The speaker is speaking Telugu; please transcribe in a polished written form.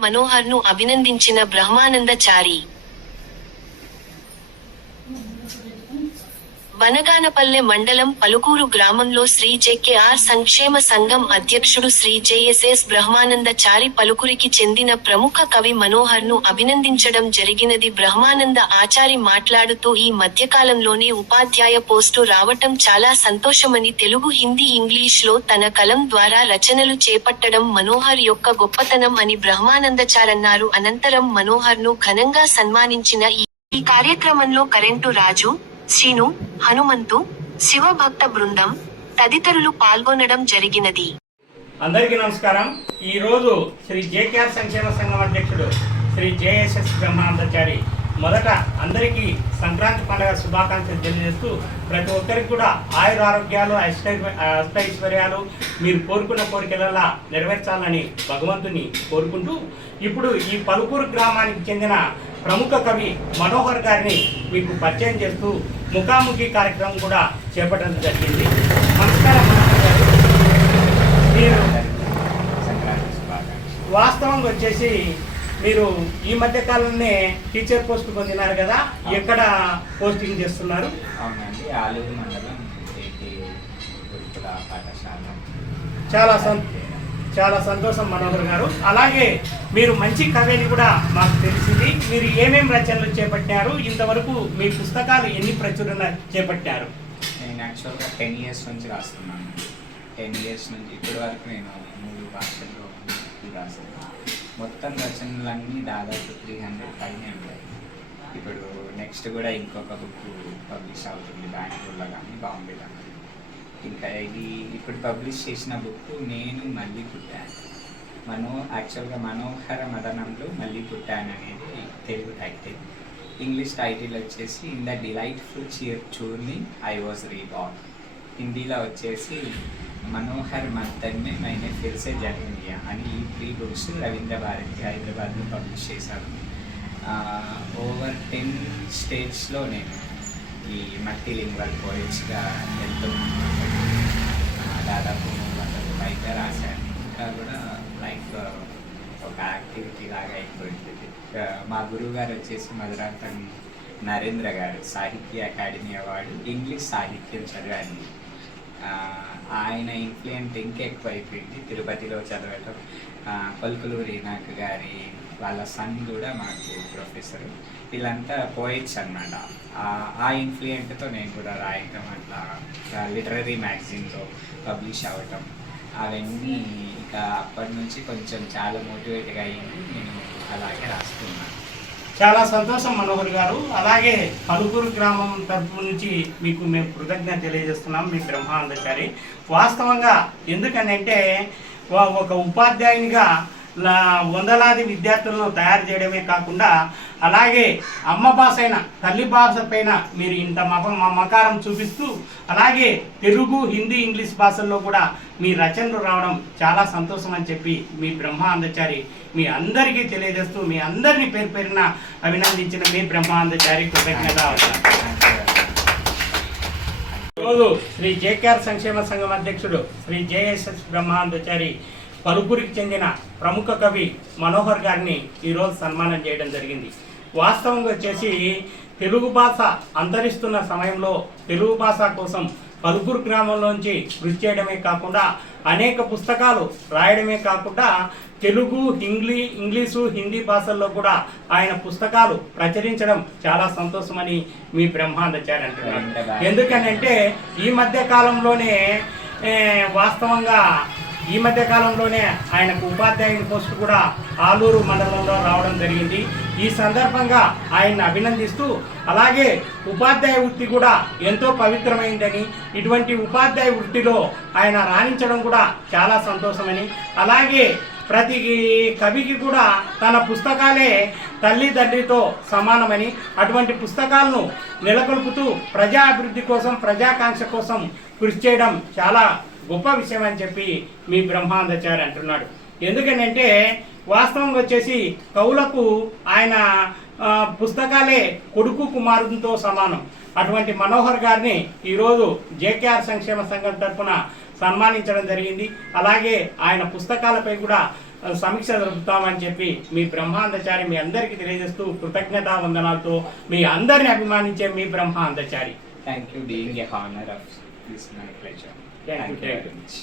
మనోహర్ను అభినందించిన బ్రహ్మానందచారి. బనగానపల్లె మండలం పలుకూరు గ్రామంలో శ్రీ జె.కె.ఆర్. సంక్షేమ సంఘం అధ్యక్షుడు శ్రీ జె.ఎస్.ఎస్. బ్రహ్మానందచారి పలుకురికి చెందిన ప్రముఖ కవి మనోహర్ను అభినందించడం జరిగినది. బ్రహ్మానంద ఆచారి మాట్లాడుతూ ఈ మధ్యకాలంలోనే ఉపాధ్యాయ పోస్టు రావటం చాలా సంతోషమని, తెలుగు, హిందీ, ఇంగ్లీష్లో తన కలం ద్వారా రచనలు చేపట్టడం మనోహర్ యొక్క గొప్పతనం అని బ్రహ్మానందచారన్నారు. అనంతరం మనోహర్ను ఘనంగా సన్మానించిన ఈ కార్యక్రమంలో కరెంటు రాజు, శ్రీను, హనుమంతు, శివభక్త బృందం తదితరులు పాల్గొనడం జరిగినది. అందరికీ నమస్కారం. ఈ రోజు శ్రీ జె.కె.ఆర్. సంక్షేమ సంఘం అధ్యక్షుడు శ్రీ జె.ఎస్.ఎస్. బ్రహ్మానందచారి మొదట అందరికీ సంక్రాంతి పండుగ శుభాకాంక్షలు తెలియజేస్తూ, ప్రతి ఒక్కరికి కూడా ఆయురారోగ్యాలు, అష్టైశ్వర్యాలు మీరు కోరుకున్న కోరికలలా నెరవేర్చాలని భగవంతుని కోరుకుంటూ, ఇప్పుడు ఈ పలుకూరు గ్రామానికి చెందిన ప్రముఖ కవి మనోహర్ గారిని మీకు పరిచయం చేస్తూ ముఖాముఖి కార్యక్రమం కూడా చేపట్టడం జరిగింది. నమస్కారం మనోహర్ గారు. మీరు వాస్తవంగా వచ్చేసి మీరు ఈ మధ్య కాలంలోనే టీచర్ పోస్ట్ పొందినారు కదా, ఎక్కడ పోస్టింగ్ చేస్తున్నారు? అవునండి, ఆలూరు మండలం పాఠశాల. చాలా సంతోషం మనోహర్ గారు. అలాగే మీరు మంచి కవిని కూడా మాకు తెలిసింది. మీరు ఏమేమి రచనలు చేపట్టారు? ఇంతవరకు మీ పుస్తకాలు ఎన్ని ప్రచురణ చేపట్టారు? నేను యాక్చువల్గా 10 years నుంచి రాస్తున్నాను. 10 years నుంచి ఇప్పటి వరకు నేను 3 భాషల్లో రాశాను. మొత్తం రచనలన్నీ దాదాపు 300 పైనే ఉంటాయి. ఇప్పుడు నెక్స్ట్ కూడా ఇంకొక బుక్ పబ్లిష్ అవుతుంది బెంగళూరులో కానీ బాంబేలో కానీ. ఇంకా ఇది ఇప్పుడు పబ్లిష్ చేసిన బుక్ నేను మళ్ళీ పుట్టాను. యాక్చువల్గా మనోహర మదనంలో మళ్ళీ పుట్టాను అనేది తెలుగు టైటిల్. ఇంగ్లీష్ టైటిల్ వచ్చేసి in the delightful journey I was reborn. హిందీలో వచ్చేసి మనోహర్ మంతన్ మే మైనే ఫిర్ సే జన్మ లియా అని ఈ 3 books రవీంద్ర భారతి హైదరాబాద్లో పబ్లిష్ చేశాను. ఓవర్ 10 స్టేట్స్లో నేను ఈ మల్టీలింగ్వల్ పోయిట్స్గా వెళ్తున్నాను. దాదాపు 300 పైగా రాశాను. ఇంకా కూడా లైఫ్ ఒక యాక్టివిటీ లాగా అయిపోయింది. మా గురువు గారు వచ్చేసి మధురాంతం నరేంద్ర గారు, సాహిత్య అకాడమీ అవార్డు ఇంగ్లీష్ సాహిత్యం చదివాను. ఆయన ఇన్ఫ్లుయెన్స్ ఇంకెక్కువ అయిపోయింది తిరుపతిలో చదవటం. పలుకులు రీనాక్ గారి వాళ్ళ సన్ కూడా మాకు ప్రొఫెసర్. వీళ్ళంతా పోయిట్స్ అన్నమాట. ఆ ఇన్ఫ్లుయెంట్తో నేను కూడా రాయటం, అట్లా లిటరరీ మ్యాగజైన్లో పబ్లిష్ అవ్వటం, అవన్నీ ఇక అప్పటి నుంచి కొంచెం చాలా మోటివేట్గా అయ్యింది. నేను అలాగే రాస్తున్నాను. చాలా సంతోషం మనోహర్ గారు. అలాగే పలుకూరు గ్రామం తరపు నుంచి మీకు మేము కృతజ్ఞత తెలియజేస్తున్నాం. మీ బ్రహ్మానందచారి వాస్తవంగా ఎందుకనంటే ఒక ఉపాధ్యాయునిగా వందలాది విద్యార్థులను తయారు చేయడమే కాకుండా, అలాగే అమ్మ భాష అయిన తల్లి భాష పైన మీరు ఇంత మమకారం చూపిస్తూ, అలాగే తెలుగు, హిందీ, ఇంగ్లీష్ భాషల్లో కూడా మీ రచనలు రావడం చాలా సంతోషం అని చెప్పి మీ బ్రహ్మానందచారి మీ అందరికీ తెలియజేస్తూ, మీ అందరినీ పేరు పేరున అభినందించిన మీ బ్రహ్మానందచారి కృతజ్ఞత. ఈరోజు శ్రీ జె.కె.ఆర్. సంక్షేమ సంఘం అధ్యక్షుడు శ్రీ జె.ఎస్.ఎస్. బ్రహ్మానందచారి పలుకూరికి చెందిన ప్రముఖ కవి మనోహర్ గారిని ఈరోజు సన్మానం చేయడం జరిగింది. వాస్తవంగా వచ్చేసి తెలుగు భాష అంతరిస్తున్న సమయంలో తెలుగు భాష కోసం పలుకూరు గ్రామంలోంచి కృషి చేయడమే కాకుండా, అనేక పుస్తకాలు రాయడమే కాకుండా, తెలుగు, ఇంగ్లీషు, హిందీ భాషల్లో కూడా ఆయన పుస్తకాలు ప్రచురించడం చాలా సంతోషమని మీ బ్రహ్మానందచారి అంటున్నారు. ఎందుకనంటే ఈ మధ్య కాలంలోనే ఆయనకు ఉపాధ్యాయుని పోస్టు కూడా ఆలూరు మండలంలో రావడం జరిగింది. ఈ సందర్భంగా ఆయన్ని అభినందిస్తూ, అలాగే ఉపాధ్యాయ వృత్తి కూడా ఎంతో పవిత్రమైందని, ఇటువంటి ఉపాధ్యాయ వృత్తిలో ఆయన రాణించడం కూడా చాలా సంతోషమని, అలాగే ప్రతి కవికి కూడా తన పుస్తకాలే తల్లిదండ్రితో సమానమని, అటువంటి పుస్తకాలను నెలకొల్పుతూ ప్రజా అభివృద్ధి కోసం, ప్రజాకాంక్ష కోసం కృషి చేయడం చాలా గొప్ప విషయం అని చెప్పి మీ బ్రహ్మానందచారి అంటున్నాడు. ఎందుకనంటే వాస్తవంగా వచ్చేసి కవులకు ఆయన పుస్తకాలే కొడుకు కుమారునితో సమానం. అటువంటి మనోహర్ గారిని ఈరోజు జె.కె.ఆర్. సంక్షేమ సంఘం తరఫున సన్మానించడం జరిగింది. అలాగే ఆయన పుస్తకాలపై కూడా సమీక్ష జరుపుతామని చెప్పి మీ బ్రహ్మాందచారి మీ అందరికీ తెలియజేస్తూ కృతజ్ఞతా వందనాలతో మీ అందరిని అభిమానించే మీ బ్రహ్మాందచారి. Thank you, being a honour of this my pleasure. Thank you. Very much.